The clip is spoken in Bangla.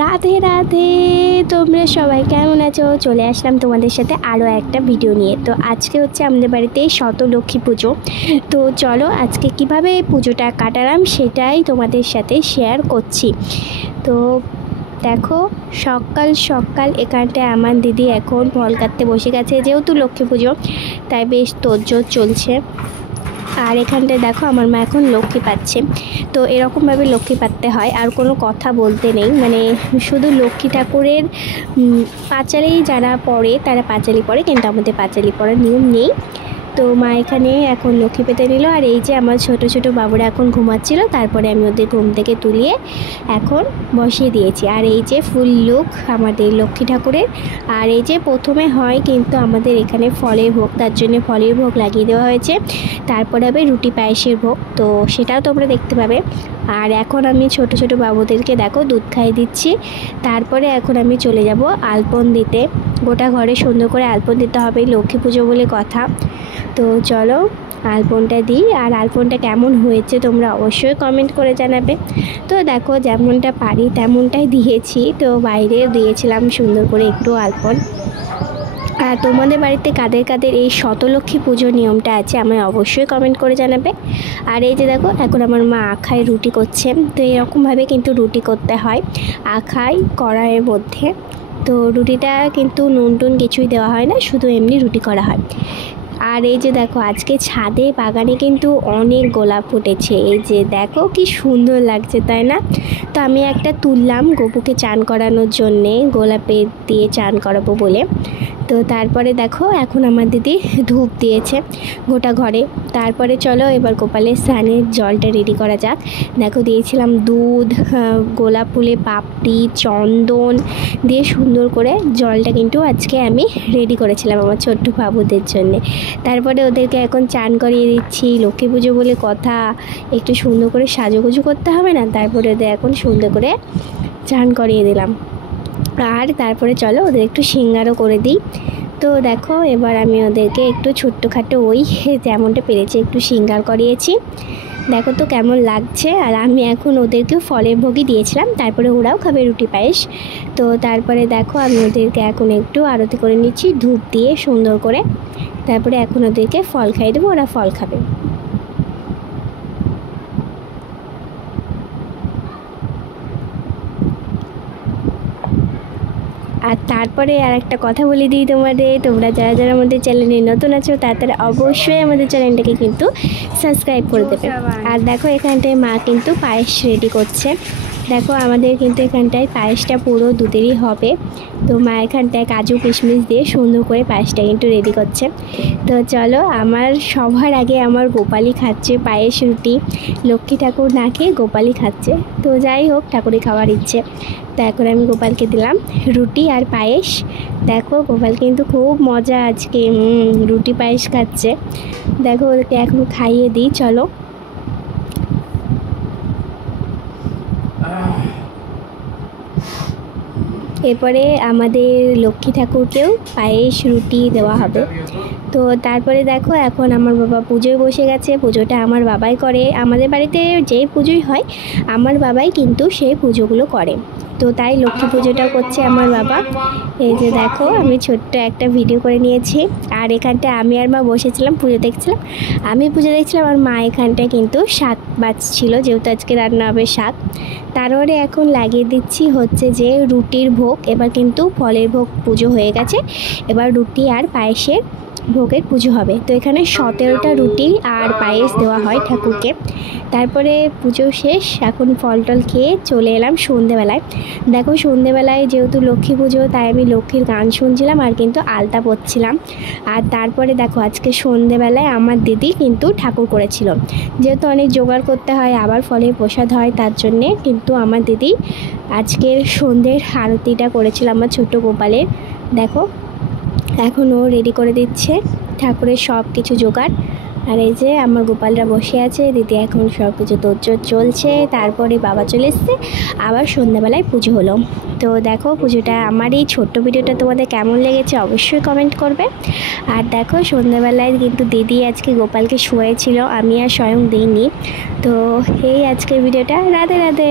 রাধে রাধে, তোমরা সবাই কেমন আছো? চলে আসলাম তোমাদের সাথে আরও একটা ভিডিও নিয়ে। তো আজকে হচ্ছে আমাদের বাড়িতে শতলক্ষ্মী পুজো। তো চলো আজকে কিভাবে পুজোটা কাটালাম সেটাই তোমাদের সাথে শেয়ার করছি। তো দেখো সকাল সকাল এখানটায় আমার দিদি এখন ফল কাটতে বসে গেছে, যেহেতু লক্ষ্মী পুজো তাই বেশ তোড়জোড় চলছে। আর এখানটায় দেখো আমার মা এখন লক্ষ্মী পাচ্ছে। তো এরকমভাবে লক্ষ্মী পাততে হয়, আর কোনো কথা বলতে নেই, মানে শুধু লক্ষ্মী ঠাকুরের পাঁচালি যারা পড়ে তারা পাঁচালি পড়ে, কিন্তু আমাদের পাঁচালি পড়ার নিয়ম নেই। তো মা এখানে এখন লক্ষ্মী পেতে নিল। আর এই যে আমার ছোট ছোট বাবুরা এখন ঘুমাচ্ছিল, তারপরে আমি ওদের ঘুম থেকে তুলিয়ে এখন বসিয়ে দিয়েছি। আর এই যে ফুল লুক আমাদের লক্ষ্মী ঠাকুরের। আর এই যে প্রথমে হয় কিন্তু আমাদের এখানে ফলের ভোগ, তার জন্য ফলের ভোগ লাগিয়ে দেওয়া হয়েছে। তারপরে হবে রুটি পায়েসের ভোগ, তো সেটাও তোমরা দেখতে পাবে। আর এখন আমি ছোট ছোট বাবুদেরকে দেখো দুধ খাইয়ে দিচ্ছি। তারপরে এখন আমি চলে যাব আলপন দিতে। গোটা ঘরে সুন্দর করে আলপন দিতে হবে, লক্ষ্মী পুজো বলে কথা। তো চলো আলপনটা দিই। আর আলপনটা কেমন হয়েছে তোমরা অবশ্যই কমেন্ট করে জানাবে। তো দেখো যেমনটা পারি তেমনটাই দিয়েছি। তো বাইরে দিয়েছিলাম সুন্দর করে একটু আলপন। আর তোমাদের বাড়িতে কাদের কাদের এই শতলক্ষ্মী পুজোর নিয়মটা আছে আমায় অবশ্যই কমেন্ট করে জানাবে। আর এই যে দেখো এখন আমার মা আখায় রুটি করছে। তো এরকমভাবে কিন্তু রুটি করতে হয় আখায় কড়াইয়ের মধ্যে। তো রুটিটা কিন্তু নুন টুন কিছুই দেওয়া হয় না, শুধু এমনি রুটি করা হয়। আর এই যে দেখো আজকে ছাদে বাগানে কিন্তু অনেক গোলাপ ফুটেছে, এই যে দেখো কি সুন্দর লাগছে, তাই না? তো আমি একটা তুললাম গপুকে চান করানোর জন্যে, গোলাপের দিয়ে চান করাবো বলে। তো তারপরে দেখো এখন আমার দিদি ধূপ দিয়েছে গোটা ঘরে। তারপরে চলো এবার গোপালের স্নানের জলটা রেডি করা যাক। দেখো দিয়েছিলাম দুধ, গোলাপ ফুলের পাপড়ি, চন্দন দিয়ে সুন্দর করে জলটা কিন্তু আজকে আমি রেডি করেছিলাম আমার ছোট্ট বাবুদের জন্যে। তারপরে ওদেরকে এখন চান করিয়ে দিচ্ছি, লক্ষ্মী পুজো বলে কথা, একটু সুন্দর করে সাজুগুজু করতে হবে না? তারপরে ওদের এখন সুন্দর করে চান করিয়ে দিলাম। আর তারপরে চলো ওদের একটু সিঙ্গারও করে দিই। তো দেখো এবার আমি ওদেরকে একটু ছোট্টখাটো ওই যেমনটা পেরেছি একটু সিঙ্গার করিয়েছি। দেখো তো কেমন লাগছে। আর আমি এখন ওদেরকেও ফলের ভোগই দিয়েছিলাম, তারপরে ওরাও খাবে রুটি পায়েস। তো তারপরে দেখো আমি ওদেরকে এখন একটু আরতি করে নিচ্ছি ধূপ দিয়ে সুন্দর করে। তারপরে এখন ওদেরকে ফল খাইয়ে দেবো, ওরা ফল খাবে। আর তারপরে আর একটা কথা বলে দিই তোমাদের, তোমরা যারা যারা আমাদের চ্যানেলে নতুন আছো তারা অবশ্যই আমাদের চ্যানেলটাকে কিন্তু সাবস্ক্রাইব করে দেবে। আর দেখো এখানটায় মা কিন্তু পায়েস রেডি করছে। দেখো আমাদের কিন্তু এখানটায় পায়েসটা পুরো দুধেরই হবে। তো মা এখানটায় কাজু কিশমিশ দিয়ে সুন্দর করে পায়েসটা কিন্তু রেডি করছে। তো চলো আমার সবার আগে আমার গোপালই খাচ্ছে পায়েস রুটি, লক্ষ্মী ঠাকুর না খেয়ে গোপালই খাচ্ছে। তো যাই হোক ঠাকুরের খাওয়ার ইচ্ছে, তো এখন আমি গোপালকে দিলাম রুটি আর পায়েস। দেখো গোপাল কিন্তু খুব মজা আজকে রুটি পায়েস খাচ্ছে। দেখো ওদেরকে এখন খাইয়ে দিই চলো। এরপরে আমাদের লক্ষ্মী ঠাকুরকেও পায়েস রুটি দেওয়া হবে। তো তারপরে দেখো এখন আমার বাবা পুজোয় বসে গেছে। পুজোটা আমার বাবাই করে, আমাদের বাড়িতে যেই পুজোই হয় আমার বাবাই কিন্তু সেই পুজোগুলো করে। তো তাই লক্ষ্মী পুজোটা করছে আমার বাবা। এই যে দেখো আমি ছোট্ট একটা ভিডিও করে নিয়েছি। আর এখানটায় আমি আর মা বসেছিলাম পুজো দেখছিলাম, আমি পুজো দেখছিলাম আর মা এখানটায় কিন্তু শাক বাজছিল, যেহেতু আজকে রান্না হবে শাক। তারপরে এখন লাগিয়ে দিচ্ছি হচ্ছে যে রুটির ভোগ। এবার কিন্তু ফলের ভোগ পুজো হয়ে গেছে, এবার রুটি আর পায়েসের ভোগের পুজো হবে। তো এখানে 17টা রুটি আর পায়েস দেওয়া হয় ঠাকুরকে। তারপরে পুজো শেষ, এখন ফল টল খেয়ে চলে এলাম সন্ধেবেলায়। দেখো সন্ধেবেলায় যেহেতু লক্ষ্মী পুজো তাই আমি লক্ষ্মীর গান শুনছিলাম আর কিন্তু আলতা পরছিলাম। আর তারপরে দেখো আজকে সন্ধেবেলায় আমার দিদি কিন্তু ঠাকুর করেছিল, যেহেতু অনেক জোগাড় করতে হয় আবার ফলের প্রসাদ হয়, তার জন্যে কিন্তু আমার দিদি আজকের সন্ধ্যের আরতিটা করেছিল আমার ছোট গোপালের। দেখো এখন ও রেডি করে দিচ্ছে ঠাকুরের সব কিছু জোগাড়। আর এই যে আমার গোপালরা বসে আছে, দিদি এখন সব কিছু তোড়জোড় চলছে। তারপরে বাবা চলে এসছে, আবার সন্ধ্যাবেলায় পুজো হলো। তো দেখো পুজোটা আমার এই ছোট্ট ভিডিওটা তোমাদের কেমন লেগেছে অবশ্যই কমেন্ট করবে। আর দেখো সন্ধ্যাবেলায় কিন্তু দিদি আজকে গোপালকে শুয়েছিল, আমি আর স্বয়ং দিইনি। তো এই আজকের ভিডিওটা, রাধে রাধে।